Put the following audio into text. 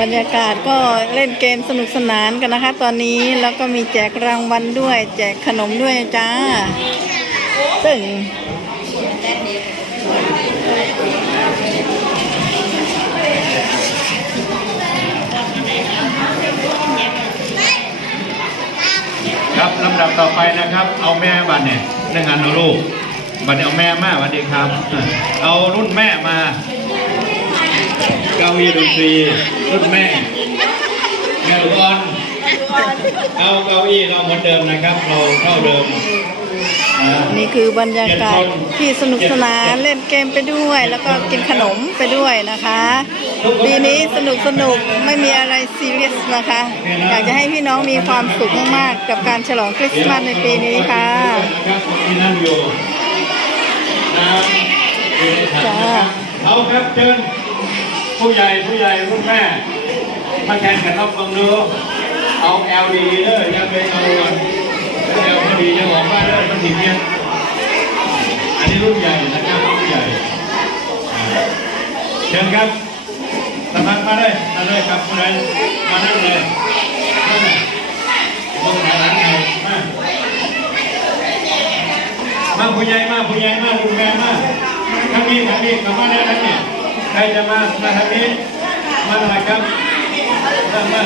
บรรยากาศก็เล่นเกมสนุกสนานกันนะคะ ตอนนี้แล้วก็มีแจกรางวัลด้วย แจกขนมด้วยจ้าตึงครับลำดับต่อไปนะครับ เอาแม่บัตรเนี่ยนึ่งอันเอาลูกบัตรเนี่ยเอาแม่มาสวัสดีครับ เอารุ่นแม่มา เก้าอี้ดนตรีรุ่นแม่แม่ลูกอ่อนเอาเก้าอี้เราเหมือนเดิมนะครับ เราเท่าเดิมอ่านี่คือบรรยากาศที่สนุกสนานเล่นเกมไปด้วย แล้วก็กินขนมไปด้วยนะคะ ปีนี้สนุกสนุกไม่มีอะไรซีเรียสนะคะ อยากจะให้พี่น้องมีความสุขมากๆ กับการฉลองคริสต์มาสในปีนี้ค่ะนะครับที่นั่งอยู่น้ำอยู่ในถังนะครับเอาครับเชิญ ผู้ใหญ่ผู้ใหญ่รุ่นแม่ มาแข่งกันรอบฟังดูเอา LD เด้ออย่าไปเอาเอลดีจะบอกว่าเด้อมันถิงเนี่ยอันนี้รุ่นใหญ่นะครับรุ่นใหญ่เชิญครับสมัครมาเลยมาเลยครับผู้ใดมานั่งเลยนั่นแหละลงมาหลังเลยมามาผู้ใหญ่มาผู้ใหญ่มาดูแม่มาทางนี้ทางนี้กลับมาได้ทางนี้ ใครจะมามาทางนี้มาหน่อยครับมามา